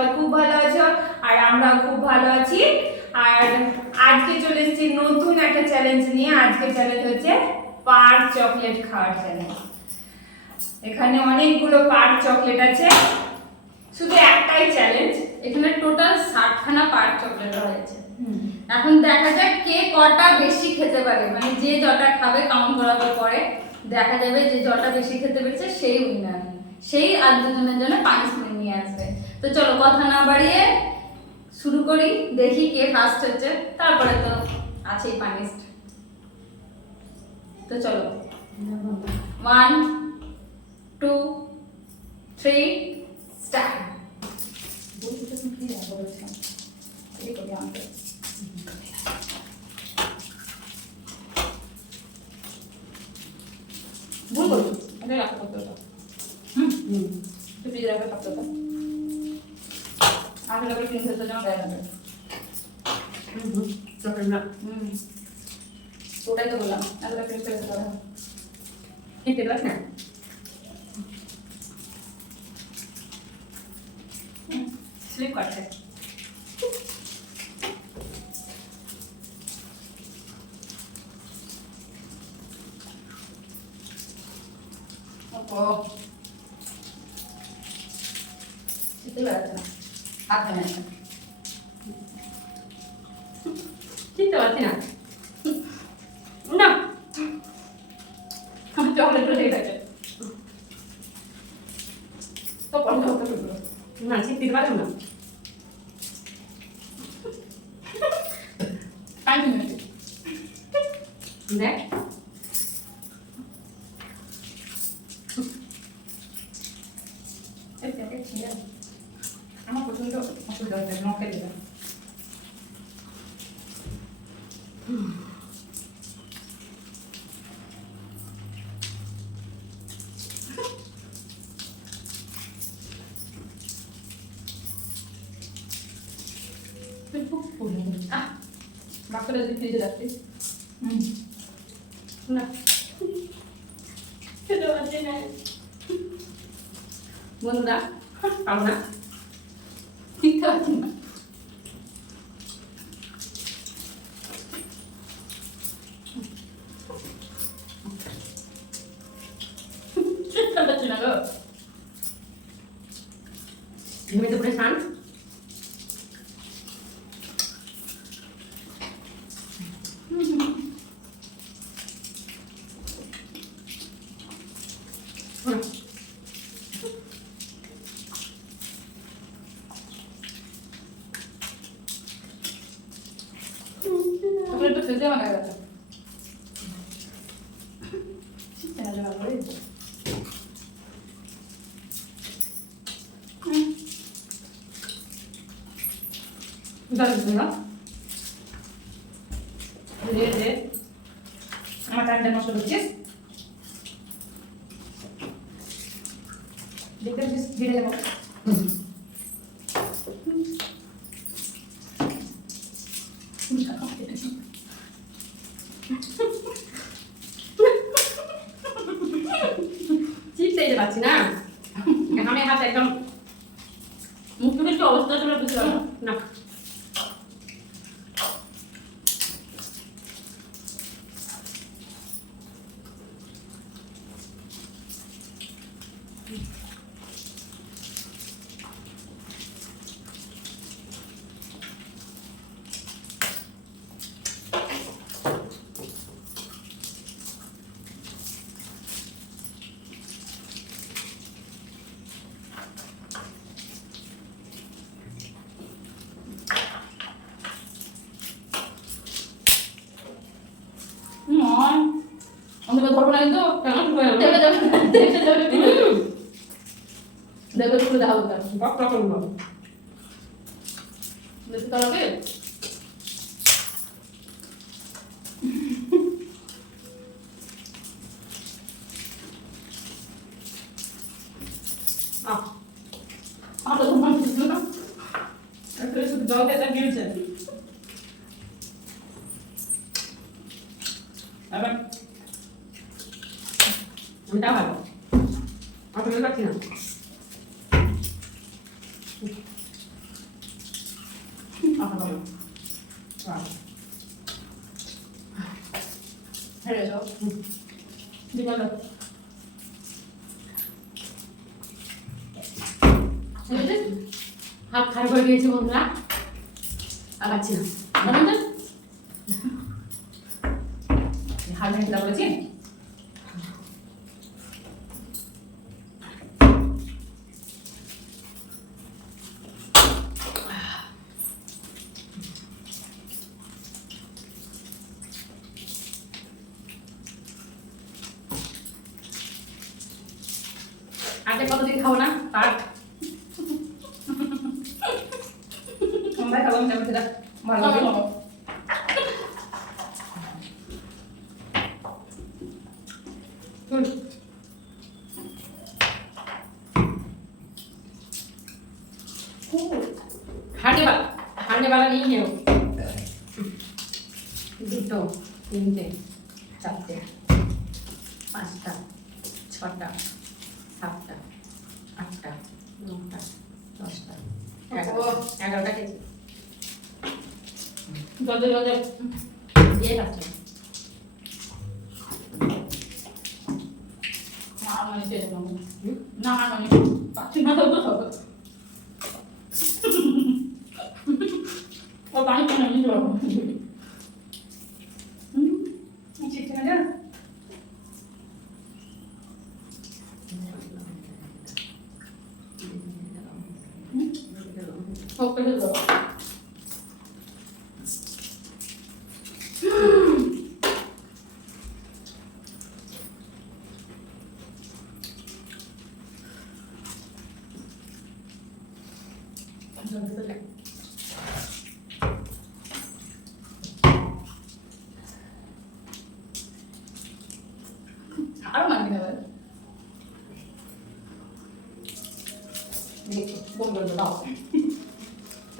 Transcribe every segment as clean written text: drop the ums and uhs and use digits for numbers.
সবাই খুব ভালো আছো আর আমরাও খুব ভালো আছি। আর আজকে চলে এসেছি নতুন একটা চ্যালেঞ্জ নিয়ে। আজকে চ্যালেঞ্জ হচ্ছে পার্ক চকলেট খাওয়ার চ্যালেঞ্জ। এখানে অনেকগুলো পার্ক চকলেট আছে, শুধু একটাই চ্যালেঞ্জ। এখানে টোটাল 60খানা পার্ক চকলেট রয়েছে। এখন দেখা যাক কে কটা বেশি খেতে পারে, মানে যে যটা খাবে কাউন্ট করার পরে দেখা যাবে যে যটা বেশি খেতে পেরেছে সেই উইনার, সেই আর দুজনের জন্য পানিশমেন্ট নিয়ে আসবে। তো চলো কথা না বাড়িয়ে শুরু করি, দেখি কে ফার্স্ট হচ্ছে, তারপরে তো আছেই পানিশড। তো চলো 1 2 3 স্টার্ট। ভুল করবো আগে রাখা করতে হতো। তো ফ্রিজে রাখা করতে হতো। আসলে করে ফ্রিজ হতে জন্য গায়ে লাগবে। চকলেট না ওটাই তো বললাম, আসলে ফ্রিজ করে দিতে হবে। খেতে পারিস না স্লিপ করছে। ও খেতে পারছে না, হাত ভেঙে গেছে। চিনতে পারছি না না আমার চকলেট লেগে গেছে। তো বন্ধ করতে শুরু না চিনতে পারলাম না টাইম মিনিট দেখ আমার প্রচন্ড অসুবিধা হচ্ছে, নখে দিলে বাচ্চাটা যদি ফ্রিজে রাখছি না খেতে পারছি না বন্ধুরা, পাবো না শিখতে পারছি না। শিখতে পারছি না গো। ঘুমিয়ে পড়ে শান চকলেট তো খেতে আমার গেছে। শিখতে না জানা করে বন্ধুরা আমার টানটা নষ্ট করছিস, দেখতে পাচ্ছিস ধীরে যাবো। চিনতে পারছি না আমি হাত একদম মুখ থেকে কি অবস্থা চলে বুঝতে পারো না আমাকে ধরবো না কিন্তু কেন শুরু হয়ে যাবে দেখে যাবে দেখবে শুরু দেখা হতো বক বক করবো দেখতে পারবে আমার তো মনে হচ্ছে না একটু শুধু জল খেতে গিয়েছে। আবার ওটা ভালো আপনি পাচ্ছি না হেরে যাও দিবালো হাত খারাপ হয়ে গিয়েছে বন্ধুরা আর পাচ্ছি না বলুন তো হাল ভেঙে দাও বলেছি আগে কতদিন খাবো না পাট তোমরা খাবো আমি যাবো সেটা ভালো লাগে हारने वाला नहीं है वो দুটো তিনটে চারটে পাঁচটা ছটা সাতটা আটটা নটা দশটা 11টা কেজি জলদি জলদি দিয়ে যাচ্ছে মা মানে চেয়ে দেবো না মানে পাচ্ছি না তো হবে ও পানি কেন নিয়ে যাবো ঠিক আছে না ওকে দেবো আরো মানবি না দেখো বম বলে দাও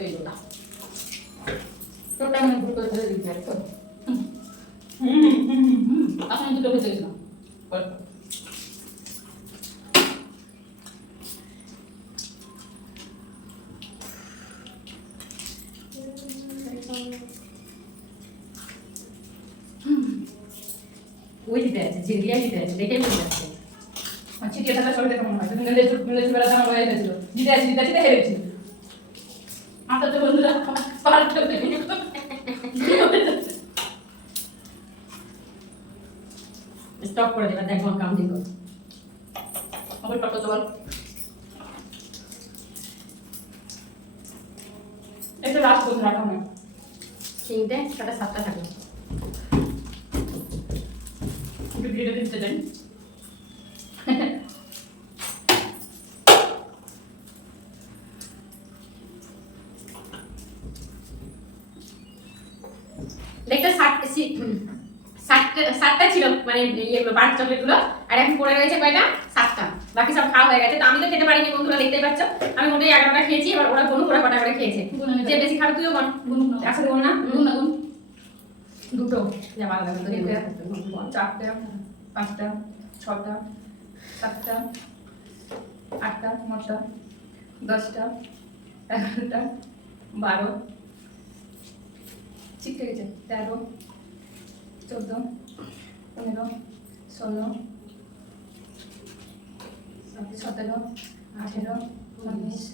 এই দাও তোটা মনে করে ধরে দিতে পারো আপনি দুটো ভেজে গেছিলাম ওই দিতে আছে জিরিয়া দিতে আছে দেখে বুঝতে পারছে চিঠিয়ে থাকা শরীরে কেমন হয় তুমি লেচু বেলা জামা বয়ে গেছিল জিতে আসি জিতে হেরেছি আপনার তো বন্ধুরা পাল্টা স্টপ করে দেবা দেখো কাউন্টিং করো আমার টপ করতে বল এটা লাস্ট করতে রাখা না তিনটে ছটা সাতটা থাকলো একটু ভিডিও দিতে দেন দেখতে সাতটা ছিল মানে ইয়েগুলো পার্ক চকলেটগুলো আর এখন পড়ে রয়েছে কয়টা সাতটা বাকি সব খাওয়া হয়ে গেছে তো আমি তো খেতে পারিনি বন্ধুরা দেখতেই পাচ্ছ আমি মোটাই 11টা খেয়েছি এবার ওরা কোনো করে কটা করে খেয়েছে যে বেশি খাবে তুইও বল একসাথে বল না দুটো যা ভালো লাগে তো চারটে পাঁচটা ছটা সাতটা আটটা নটা 10টা 11টা 12 চিপকে গেছে 13 14 15 16 17 18 19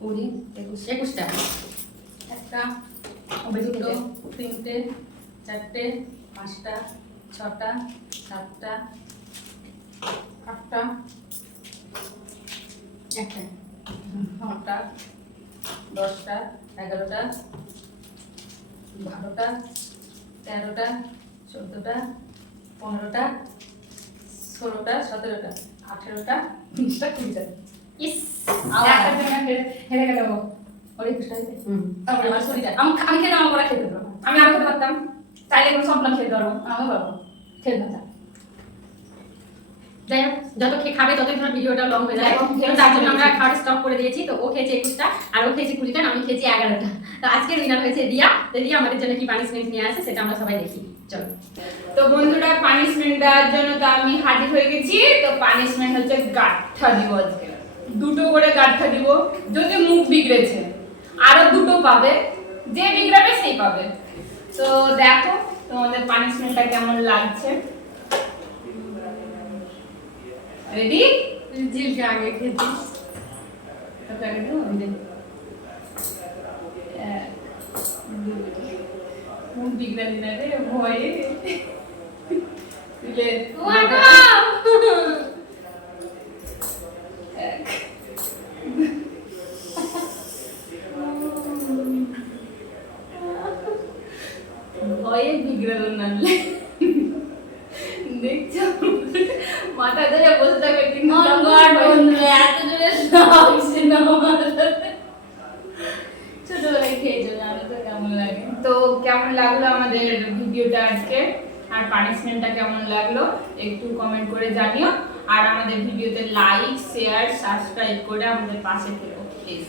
20 21টা একটা দুটো তিনটে চারটে পাঁচটা ছটা সাতটা আটটা একটা 9টা 10টা 11টা 12টা 13টা 14টা 15টা 16টা 17টা 18টা 19টা 20টা ইস আবার হেরে গেল ওরে খুশি হয়েছে আবার আমার শরীরটা আমি খেতে আমার খেতে দেবো আমি আরো খেতে পারতাম চাইলে কোনো সব খেতে পারবো আমি পারবো খেতে পারতাম যাই হোক যত খাবে ততই ধর ভিডিওটা লং হয়ে যায় তার জন্য আমরা খাওয়ার স্টপ করে দিয়েছি তো ও খেয়েছে 21টা আর ও খেয়েছে 20টা আমি খেয়েছি 11টা তো আজকের উইনার হয়েছে দিয়া তো দিয়া আমাদের জন্য কি পানিশমেন্ট নিয়ে আসে সেটা আমরা সবাই দেখি চলো তো বন্ধুরা পানিশমেন্ট দেওয়ার জন্য তো আমি হাজির হয়ে গেছি তো পানিশমেন্ট হচ্ছে গাঁঠা দিব আজকে দুটো করে গাঁঠা দিব যদি মুখ বিগড়েছে আরো দুটো পাবে যে বিগড়াবে সেই পাবে। তো দেখো তোমাদের পানিশমেন্টটা কেমন লাগছে। রেডি? জিলকে আগে খেতিস। মুখ বিগড়ালি না রে ভয়ে। তুলে ভয়ে বিগড়ালো না দেখছো মাথা ধরে বসে থাকবে কিন্তু মন গড় বন্ধুরা এত জোরে লাগছে না আমার। ছোটবেলায় খেয়েছো জানো তো কেমন লাগে। তো কেমন লাগলো আমাদের ভিডিওটা আজকে আর পানিশমেন্টটা কেমন লাগলো একটু কমেন্ট করে জানিও আর আমাদের ভিডিওতে লাইক শেয়ার সাবস্ক্রাইব করে আমাদের পাশে থেকো প্লিজ।